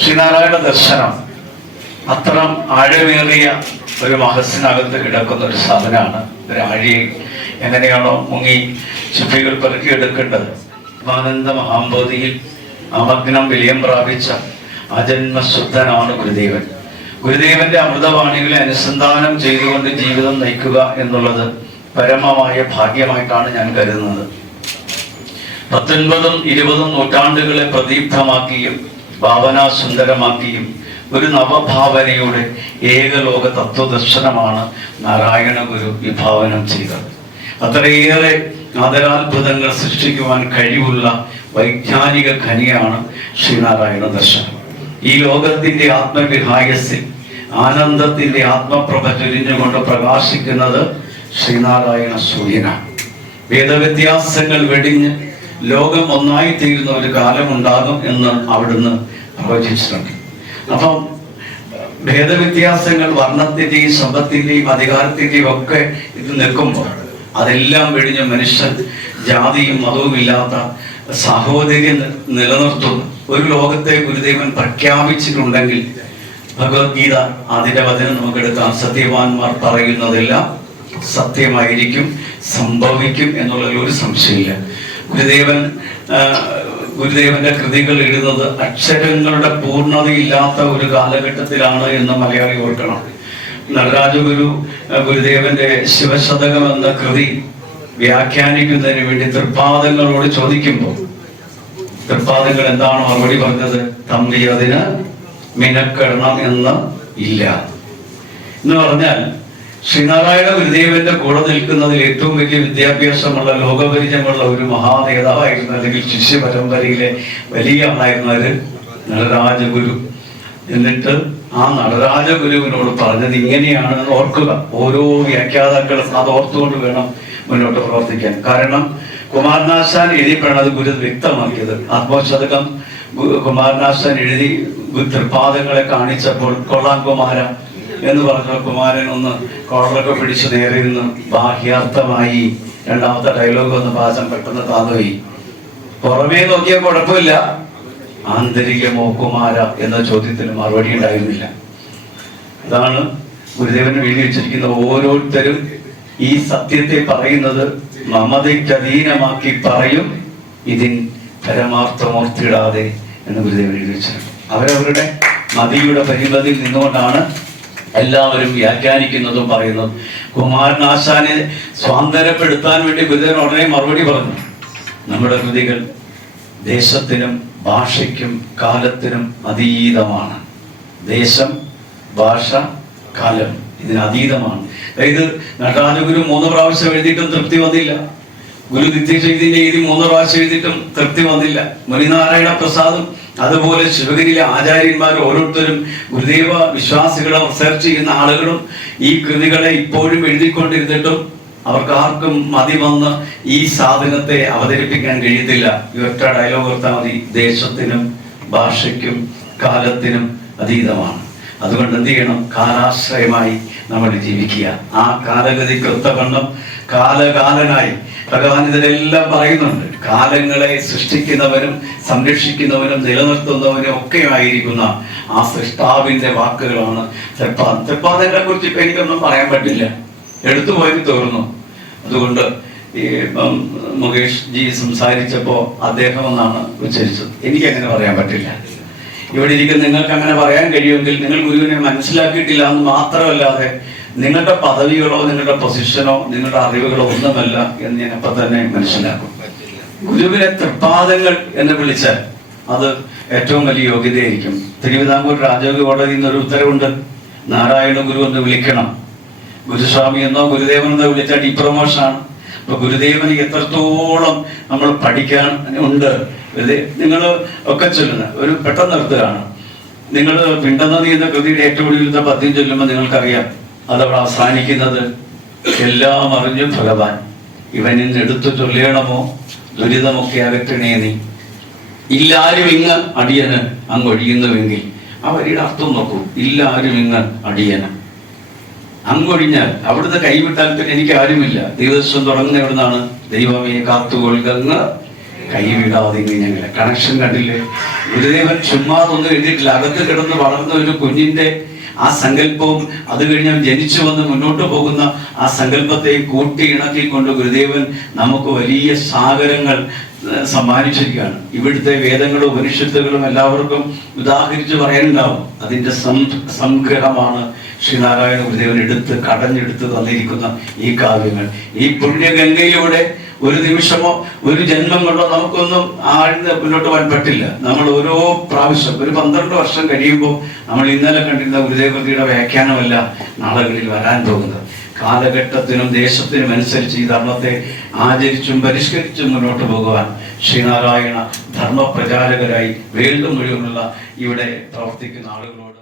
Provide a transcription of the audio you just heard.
ശ്രീനാരായണ ദർശനം അത്ര ആഴമേറിയ ഒരു മഹസ്സിനകത്ത് കിടക്കുന്ന ഒരു സാധനമാണ്. ഒരു ആഴിയിൽ എങ്ങനെയാണോ മുങ്ങി ചുപ്പികൾ പെറുക്കിയെടുക്കേണ്ടത് ആനന്ദ മഹാമ്പോധിയിൽ അമഗ്നം വിലയം പ്രാപിച്ച അജന്മശുദ്ധനാണ് ഗുരുദേവൻ. ഗുരുദേവന്റെ അമൃതവാണികളെ അനുസന്ധാനം ചെയ്തുകൊണ്ട് ജീവിതം നയിക്കുക എന്നുള്ളത് പരമമായ ഭാഗ്യമായിട്ടാണ് ഞാൻ കരുതുന്നത്. പത്തൊൻപതും ഇരുപതും നൂറ്റാണ്ടുകളെ പ്രദീപ്തമാക്കിയും ഭാവനാസുന്ദരമാക്കിയും ഒരു നവഭാവനയുടെ ഏകലോക തത്വദർശനമാണ് നാരായണ ഗുരു വിഭാവനം ചെയ്തത്. അത്രയേറെ ആദരാത്ഭുതങ്ങൾ സൃഷ്ടിക്കുവാൻ കഴിവുള്ള വൈജ്ഞാനിക ഖനിയാണ് ശ്രീനാരായണ ദർശനം. ഈ ലോകത്തിന്റെ ആത്മവിഹായസിൽ ആനന്ദത്തിന്റെ ആത്മപ്രഭ ചൊരിഞ്ഞുകൊണ്ട് പ്രകാശിക്കുന്നത് ശ്രീനാരായണ സൂര്യനാണ്. വേദവ്യത്യാസങ്ങൾ വെടിഞ്ഞ് ലോകം ഒന്നായി തീരുന്ന ഒരു കാലമുണ്ടാകും എന്ന് അവിടുന്ന് പ്രവചിച്ചിട്ടുണ്ട് അപ്പം ഭേദവ്യത്യാസങ്ങൾ വർണത്തിന്റെയും സമ്പത്തിന്റെയും അധികാരത്തിന്റെയും ഒക്കെ ഇത് നിൽക്കുമ്പോൾ അതെല്ലാം വെടിഞ്ഞ മനുഷ്യൻ ജാതിയും മതവും ഇല്ലാത്ത സാഹോദര്യം നിലനിർത്തും ഒരു ലോകത്തെ ഗുരുദേവൻ പ്രഖ്യാപിച്ചിട്ടുണ്ടെങ്കിൽ ഭഗവത്ഗീത അതിന്റെ വചനം നമുക്ക് എടുക്കാം സത്യവാന്മാർ പറയുന്നതെല്ലാം സത്യമായിരിക്കും സംഭവിക്കും എന്നുള്ളതിൽ ഒരു സംശയമില്ല. ഗുരുദേവൻ ഗുരുദേവന്റെ കൃതികൾ എഴുതുന്നത് അക്ഷരങ്ങളുടെ പൂർണതയില്ലാത്ത ഒരു കാലഘട്ടത്തിലാണ് എന്ന് മലയാളി ഓർക്കണം. നടരാജഗുരു ഗുരുദേവന്റെ ശിവശതകം എന്ന കൃതി വ്യാഖ്യാനിക്കുന്നതിന് വേണ്ടി തൃപ്പാദങ്ങളോട് ചോദിക്കുമ്പോൾ തൃപ്പാദങ്ങൾ എന്താണ് മറുപടി പറഞ്ഞത്? തമ്പി അതിന് മിനക്കെടണം എന്ന് ഇല്ല. എന്ന് പറഞ്ഞാൽ ശ്രീനാരായണ ഗുരുദേവന്റെ കൂടെ നിൽക്കുന്നതിൽ ഏറ്റവും വലിയ വിദ്യാഭ്യാസമുള്ള ലോകപരിചയമുള്ള ഒരു മഹാനേതാവായിരുന്നു അല്ലെങ്കിൽ ശിഷ്യ പരമ്പരയിലെ വലിയ ആളായിരുന്നു അത് നടരാജഗുരു. എന്നിട്ട് ആ നടരാജഗുരുവിനോട് പറഞ്ഞത് ഇങ്ങനെയാണ് ഓർക്കുക. ഓരോ വ്യാഖ്യാതാക്കളും അത് ഓർത്തുകൊണ്ട് വേണം മുന്നോട്ട് പ്രവർത്തിക്കാൻ. കാരണം കുമാരനാശാൻ എഴുതിയപ്പോഴാണ് അത് ഗുരു വ്യക്തമാക്കിയത്. ആത്മശതകം കുമാരനാശാൻ എഴുതി തൃപ്പാദങ്ങളെ കാണിച്ചപ്പോൾ കൊള്ളാം കുമാര എന്ന് പറഞ്ഞ കുമാരൻ ഒന്ന് കോളറൊക്കെ പിടിച്ച് നേരെ നിന്ന് ബാഹ്യാർത്ഥമായി രണ്ടാമത്തെ ഡയലോഗ് ഒന്ന് പാചം പെട്ടെന്ന് താന്നുപോയി. പുറമേ നോക്കിയാൽ കുഴപ്പമില്ല. ആന്തരികമോ കുമാര എന്ന ചോദ്യത്തിന് മറുപടി ഉണ്ടായിരുന്നില്ല. അതാണ് ഗുരുദേവന് എഴുതി വെച്ചിരിക്കുന്ന ഓരോരുത്തരും ഈ സത്യത്തെ പറയുന്നത് മമതയ്ക്ക് അധീനമാക്കി പറയും. ഇതിൻ പരമാർത്ഥമോർത്തിടാതെ എന്ന് ഗുരുദേവൻ എഴുതി വെച്ചിട്ടുണ്ട്. അവരവരുടെ മതിയുടെ പരിമിതിയിൽ നിന്നുകൊണ്ടാണ് എല്ലാവരും വ്യാഖ്യാനിക്കുന്നതും പറയുന്നതും കുമാരനാശാനെ സ്വാതന്ത്ര്യപ്പെടുത്താൻ വേണ്ടി ഗുരുദേവൻ ഉടനെ മറുപടി പറഞ്ഞു. നമ്മുടെ കൃതികൾ ദേശത്തിനും ഭാഷയ്ക്കും കാലത്തിനും അതീതമാണ്. ദേശം ഭാഷ കാലം ഇതിന് അതീതമാണ്. അതായത് നടരാജഗുരു മൂന്ന് പ്രാവശ്യം എഴുതിയിട്ടും തൃപ്തി വന്നില്ല. ഗുരു നിത്യശൈതിന്റെ എഴുതി മൂന്ന് പ്രാവശ്യം എഴുതിയിട്ടും തൃപ്തി വന്നില്ല. മുനിനാരായണ പ്രസാദും അതുപോലെ ശിവഗിരിയിലെ ആചാര്യന്മാർ ഓരോരുത്തരും ഗുരുദേവ വിശ്വാസികളോ റിസർച്ച് ചെയ്യുന്ന ആളുകളും ഈ കൃതികളെ ഇപ്പോഴും എഴുതിക്കൊണ്ടിരുന്നിട്ടും അവർക്ക് ആർക്കും മതി വന്ന് ഈ സാധനത്തെ അവതരിപ്പിക്കാൻ കഴിയത്തില്ല ഈ ഡയലോഗ് ഓർത്താൽ മതി. ദേശത്തിനും ഭാഷയ്ക്കും കാലത്തിനും അതീതമാണ്. അതുകൊണ്ട് എന്ത് ചെയ്യണം? കാലാശ്രയമായി നമ്മൾ ജീവിക്കുക. ആ കാലഗതി കൃത്തവണ്ണം കാലകാലനായി ഭഗവാൻ ഇതിലെല്ലാം പറയുന്നുണ്ട്. കാലങ്ങളെ സൃഷ്ടിക്കുന്നവനും സംരക്ഷിക്കുന്നവനും നിലനിർത്തുന്നവനും ഒക്കെ ആയിരിക്കുന്ന ആ സൃഷ്ടാവിന്റെ വാക്കുകളാണ് തൃപ്പാദം തൃപ്പാദങ്ങളെ കുറിച്ച് ഇപ്പൊ എനിക്കൊന്നും പറയാൻ പറ്റില്ല. എടുത്തു പോയി തീർന്നു അതുകൊണ്ട് ഈ മുകേഷ് ജി സംസാരിച്ചപ്പോ അദ്ദേഹം എന്നാണ് ഉച്ചരിച്ചത്. എനിക്ക് അങ്ങനെ പറയാൻ പറ്റില്ല. ഇവിടെ ഇരിക്കുന്ന നിങ്ങൾക്ക് അങ്ങനെ പറയാൻ കഴിയുമെങ്കിൽ നിങ്ങൾ ഗുരുവിനെ മനസ്സിലാക്കിയിട്ടില്ല എന്ന് മാത്രമല്ലാതെ നിങ്ങളുടെ പദവികളോ നിങ്ങളുടെ പൊസിഷനോ നിങ്ങളുടെ അറിവുകളോ ഒന്നുമല്ല എന്ന് ഞാൻ അപ്പൊ തന്നെ മനസ്സിലാക്കും. ഗുരുവിനെ തൃപ്പാദങ്ങൾ എന്ന് വിളിച്ച അത് ഏറ്റവും വലിയ യോഗ്യതയായിരിക്കും. തിരുവിതാംകൂർ രാജയോഗ കോടതിയിൽ നിന്ന് ഒരു ഉത്തരവുണ്ട്. നാരായണ ഗുരു എന്ന് വിളിക്കണം. ഗുരുസ്വാമി എന്നോ ഗുരുദേവൻ എന്നോ വിളിച്ചാൽ ഡി പ്രൊമോഷനാണ് അപ്പൊ ഗുരുദേവന് എത്രത്തോളം നമ്മൾ പഠിക്കാൻ ഉണ്ട്? നിങ്ങൾ ഒക്കെ ചൊല്ലുന്ന ഒരു പെട്ടെന്ന് നിർത്തുകയാണ്. നിങ്ങൾ പിണ്ടനദി എന്ന കൃതിയുടെ ഏറ്റവും ഒടുവിലത്തെ പദ്യം ചൊല്ലുമ്പോൾ നിങ്ങൾക്കറിയാം. അതവിടെ അവസാനിക്കുന്നത് എല്ലാം അറിഞ്ഞു ഫലവാൻ ഇവനിൽ എടുത്തു ചൊല്ലണമോ? ദുരിതമൊക്കെ അകറ്റണേ നീ. ഇല്ലാരും ഇങ്ങ് അടിയന് അങ്ങ് ഒഴിയുന്നുവെങ്കിൽ ആ അർത്ഥം നോക്കൂ. ഇല്ലാരും ഇങ്ങ് അടിയന്. അങ്ങൊഴിഞ്ഞാൽ അവിടുന്ന് കൈവിട്ടാൽ പിന്നെ എനിക്ക് ആരുമില്ല ദൈവസ്വം തുടങ്ങുന്ന എവിടുന്നാണ്? ദൈവമേ കാത്തുകൊള്ളുക. കൈവിടാതെ ഞങ്ങളെ. കണക്ഷൻ കണ്ടില്ലേ? ഗുരുദേവൻ ചുമ്മാതൊന്നും എഴുതിയിട്ടില്ല. അകത്ത് കിടന്ന് വളർന്ന ഒരു കുഞ്ഞിന്റെ ആ സങ്കല്പവും അത് കഴിഞ്ഞാൽ ജനിച്ചു വന്ന് മുന്നോട്ട് പോകുന്ന ആ സങ്കല്പത്തെ കൂട്ടി ഇണക്കിക്കൊണ്ട് ഗുരുദേവൻ നമുക്ക് വലിയ സാഗരങ്ങൾ സമ്മാനിച്ചിരിക്കുകയാണ്. ഇവിടുത്തെ വേദങ്ങളും ഉപനിഷത്തുകളും എല്ലാവർക്കും ഉദാഹരിച്ച് പറയാനുണ്ടാവും. അതിന്റെ സം- സംഗ്രഹമാണ് ശ്രീനാരായണ ഗുരുദേവൻ എടുത്ത് കടഞ്ഞെടുത്ത് തന്നിരിക്കുന്ന ഈ കാവ്യങ്ങൾ. ഈ പുണ്യഗംഗയിലൂടെ ഒരു നിമിഷമോ ഒരു ജന്മം കൊണ്ടോ നമുക്കൊന്നും ആഴ്ന്ന് മുന്നോട്ട് പോകാൻ പറ്റില്ല. നമ്മൾ ഓരോ പ്രാവശ്യം ഒരു പന്ത്രണ്ട് വർഷം കഴിയുമ്പോൾ നമ്മൾ ഇന്നലെ കണ്ടിരുന്ന ഗുരുദേവകൃതിയുടെ വ്യാഖ്യാനമല്ല നാളുകളിൽ വരാൻ പോകുന്നത്. കാലഘട്ടത്തിനും ദേശത്തിനും അനുസരിച്ച് ഈ ധർമ്മത്തെ ആചരിച്ചും പരിഷ്കരിച്ചും മുന്നോട്ട് പോകുവാൻ ശ്രീനാരായണ ധർമ്മപ്രചാരകരായി വേൾഡ് മുഴുവനുള്ള ഇവിടെ പ്രവർത്തിക്കുന്ന ആളുകളോട്